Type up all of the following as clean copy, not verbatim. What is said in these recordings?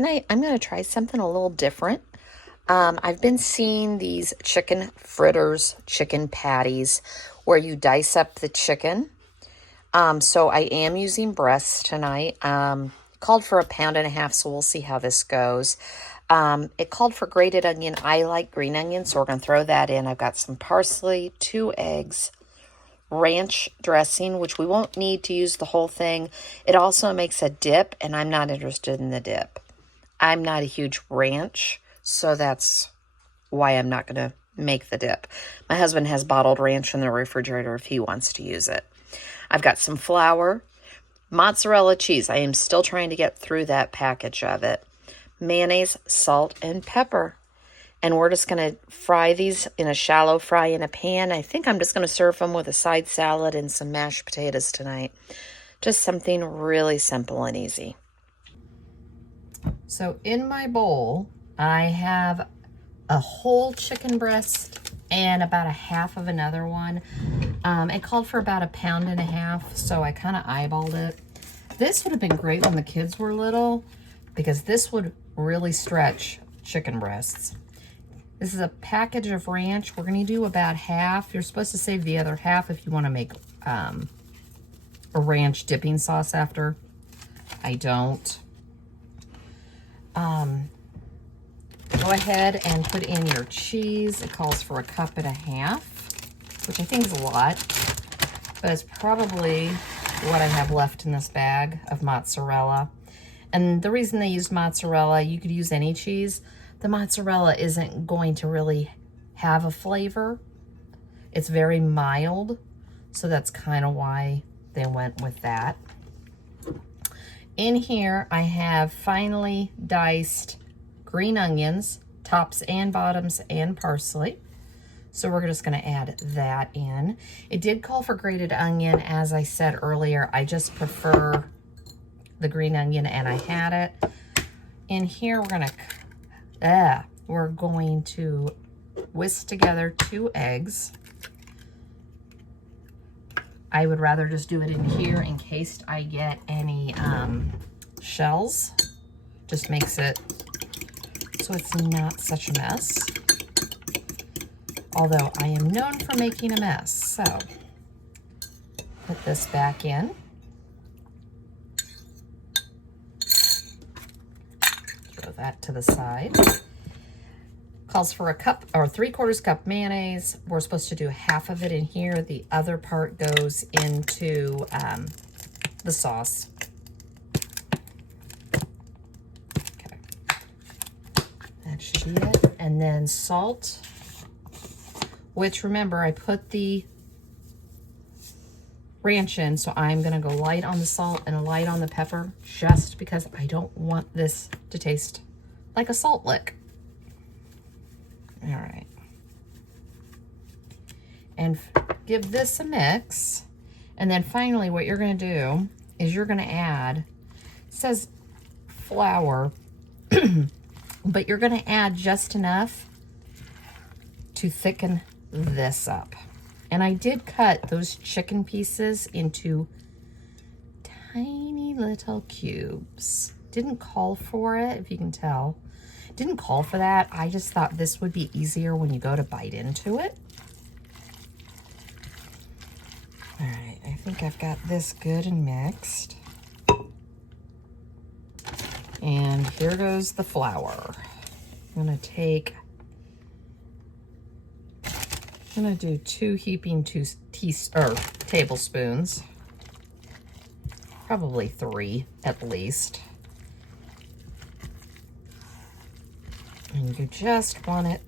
Tonight, I'm going to try something a little different. I've been seeing these chicken fritters, chicken patties, where you dice up the chicken. So I am using breasts tonight. Called for 1.5 pounds, so we'll see how this goes. It called for grated onion. I like green onion, so we're going to throw that in. I've got some parsley, 2 eggs, ranch dressing, which we won't need to use the whole thing. It also makes a dip, and I'm not interested in the dip. I'm not a huge ranch, so that's why I'm not going to make the dip. My husband has bottled ranch in the refrigerator if he wants to use it. I've got some flour, mozzarella cheese. I am still trying to get through that package of it. Mayonnaise, salt, and pepper. And we're just going to fry these in a shallow fry in a pan. I think I'm just going to serve them with a side salad and some mashed potatoes tonight. Just something really simple and easy. So in my bowl, I have a whole chicken breast and about 1/2 of another one. It called for about 1.5 pounds, so I kind of eyeballed it. This would have been great when the kids were little because this would really stretch chicken breasts. This is a package of ranch. We're going to do about half. You're supposed to save the other half if you want to make a ranch dipping sauce after. I don't. Go ahead and put in your cheese. It calls for 1.5 cups, which I think is a lot, but it's probably what I have left in this bag of mozzarella. And the reason they used mozzarella, you could use any cheese. The mozzarella isn't going to really have a flavor. It's very mild, so that's kind of why they went with that. In here, I have finely diced green onions, tops and bottoms, and parsley. So we're just going to add that in. It did call for grated onion. As I said earlier, I just prefer the green onion, and I had it. In here, we're going to whisk together 2 eggs. I would rather just do it in here in case I get any shells. Just makes it so it's not such a mess. Although I am known for making a mess. So put this back in. Throw that to the side. Calls for 1 cup or 3/4 cup mayonnaise. We're supposed to do half of it in here. The other part goes into the sauce. Okay. That should be it. And then salt, which remember I put the ranch in, so I'm going to go light on the salt and light on the pepper just because I don't want this to taste like a salt lick. All right. And give this a mix. And then finally what you're going to do is you're going to add, it says flour, but you're going to add just enough to thicken this up. And I did cut those chicken pieces into tiny little cubes. Didn't call for it, if you can tell. Didn't call for that. I just thought this would be easier when you go to bite into it. All right, I think I've got this good and mixed. And here goes the flour. I'm gonna do 2 heaping tablespoons, probably 3 at least. And you just want it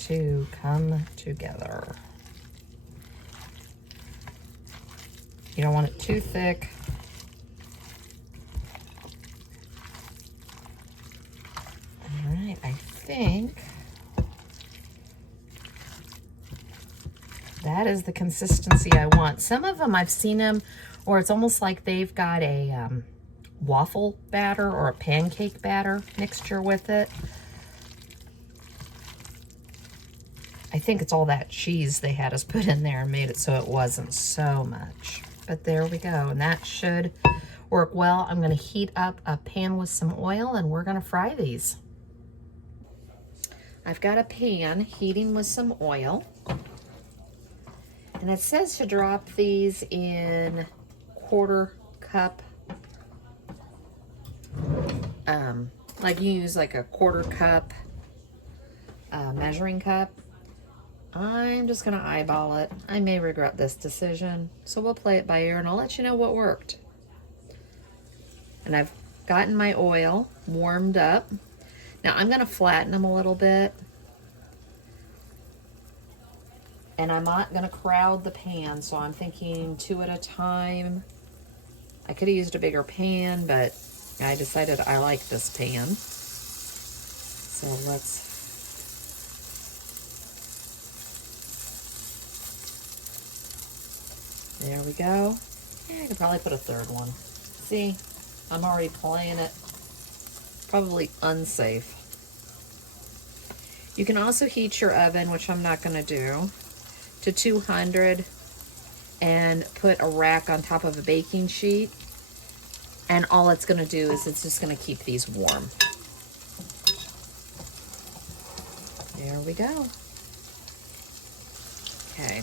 to come together. You don't want it too thick. All right, I think that is the consistency I want. Some of them I've seen them, or it's almost like they've got a waffle batter or a pancake batter mixture with it. I think it's all that cheese they had us put in there and made it so it wasn't so much. But there we go, and that should work well. I'm gonna heat up a pan with some oil and we're gonna fry these. I've got a pan heating with some oil. And it says to drop these in 1/4 cup, like you use like a 1/4 cup measuring cup. I'm just gonna eyeball it. I may regret this decision, so we'll play it by ear and I'll let you know what worked. And I've gotten my oil warmed up. Now I'm gonna flatten them a little bit. And I'm not gonna crowd the pan, so I'm thinking 2 at a time. I could have used a bigger pan, but I decided I like this pan. So there we go. Yeah, I could probably put a 3rd one. See, I'm already playing it. Probably unsafe. You can also heat your oven, which I'm not gonna do, to 200 and put a rack on top of a baking sheet. And all it's gonna do is it's just gonna keep these warm. There we go. Okay.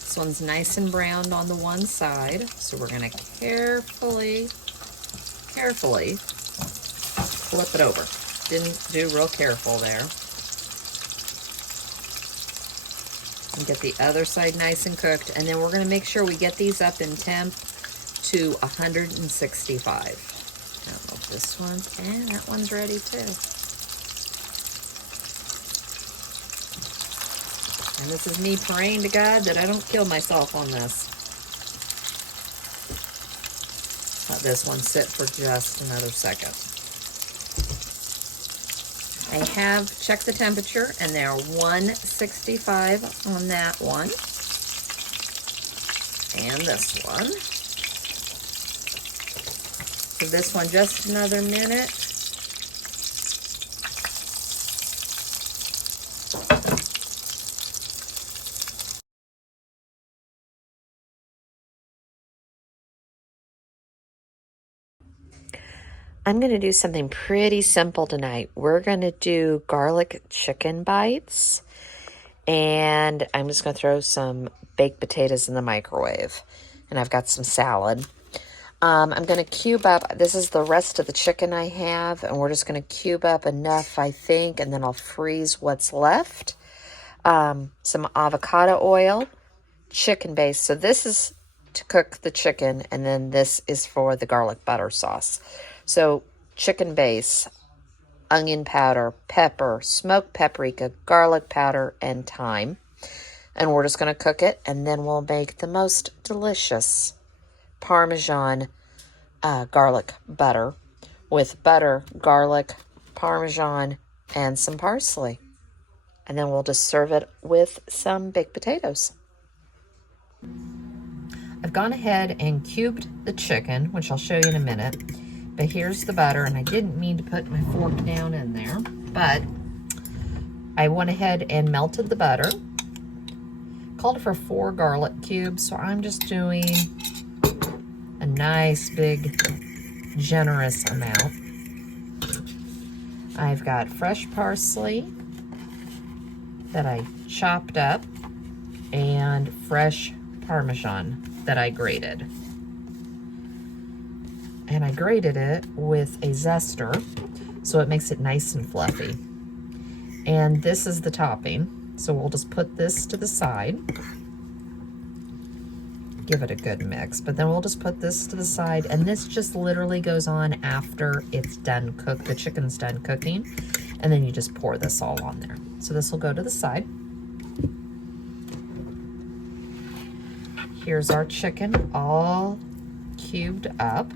This one's nice and browned on the one side. So we're gonna carefully flip it over. Didn't do real careful there. And get the other side nice and cooked. And then we're gonna make sure we get these up in temp to 165. I don't know if this one, and that one's ready too. And this is me praying to God that I don't kill myself on this. Let this one sit for just another second. I have checked the temperature and they are 165 on that one. And this one. Give this one just another minute. I'm going to do something pretty simple tonight. We're going to do garlic chicken bites. And I'm just going to throw some baked potatoes in the microwave. And I've got some salad. I'm going to cube up, this is the rest of the chicken I have. And we're just going to cube up enough, I think. And then I'll freeze what's left. Some avocado oil, chicken base. So this is to cook the chicken. And then this is for the garlic butter sauce. So chicken base, onion powder, pepper, smoked paprika, garlic powder, and thyme. And we're just going to cook it, and then we'll make the most delicious Parmesan garlic butter with butter, garlic, Parmesan, and some parsley. And then we'll just serve it with some baked potatoes. I've gone ahead and cubed the chicken, which I'll show you in a minute. But here's the butter, and I didn't mean to put my fork down in there, but I went ahead and melted the butter. Called for 4 garlic cubes, so I'm just doing a nice big generous amount. I've got fresh parsley that I chopped up and fresh Parmesan that I grated. And I grated it with a zester, so it makes it nice and fluffy. And this is the topping. So we'll just put this to the side. Give it a good mix, but then we'll just put this to the side, and this just literally goes on after it's done cooked, the chicken's done cooking, and then you just pour this all on there. So this will go to the side. Here's our chicken all cubed up.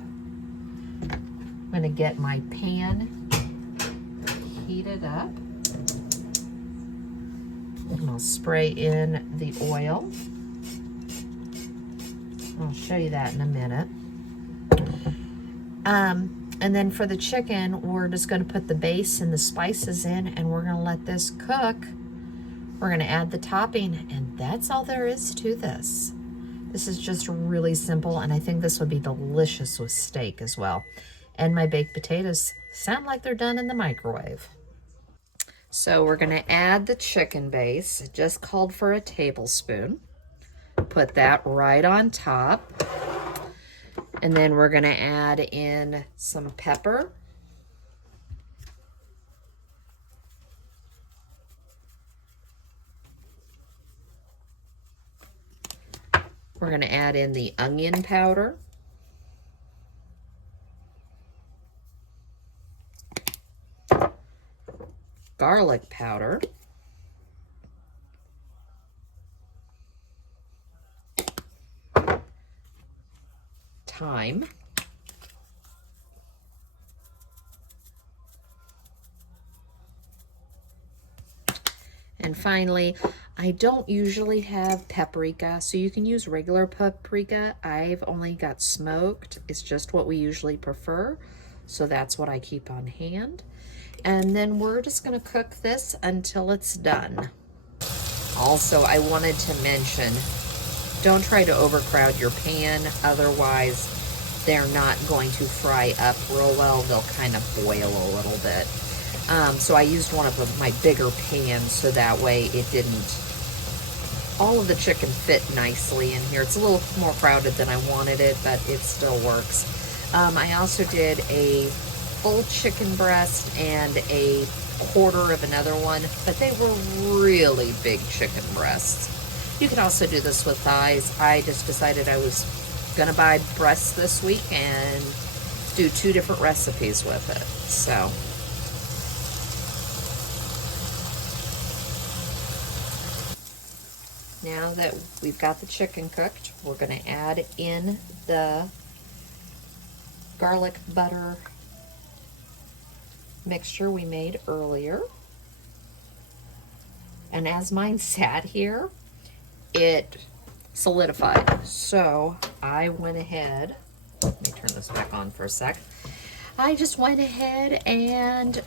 I'm gonna get my pan heated up. And I'll spray in the oil. I'll show you that in a minute. And then for the chicken, we're just gonna put the base and the spices in, and we're gonna let this cook. We're gonna add the topping, and that's all there is to this. This is just really simple, and I think this would be delicious with steak as well. And my baked potatoes sound like they're done in the microwave. So we're gonna add the chicken base. It just called for a tablespoon. Put that right on top. And then we're gonna add in some pepper. We're gonna add in the onion powder. Garlic powder. Thyme. And finally, I don't usually have paprika, so you can use regular paprika. I've only got smoked. It's just what we usually prefer, so that's what I keep on hand. And then we're just gonna cook this until it's done. Also, I wanted to mention, don't try to overcrowd your pan, otherwise they're not going to fry up real well. They'll kind of boil a little bit. So I used one of my bigger pans so that way it didn't, all of the chicken fit nicely in here. It's a little more crowded than I wanted it, but it still works. I also did a full chicken breast and a quarter of another one, but they were really big chicken breasts. You can also do this with thighs. I just decided I was gonna buy breasts this week and do 2 different recipes with it. So now that we've got the chicken cooked, we're gonna add in the garlic butter mixture we made earlier. And as mine sat here, it solidified. So I went ahead, let me turn this back on for a sec. I just went ahead and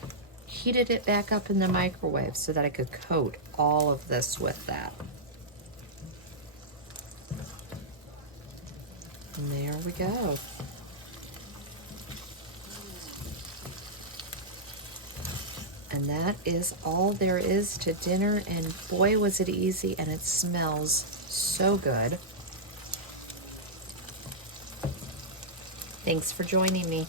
heated it back up in the microwave so that I could coat all of this with that. And there we go. And that is all there is to dinner, and boy was it easy, and it smells so good. Thanks for joining me.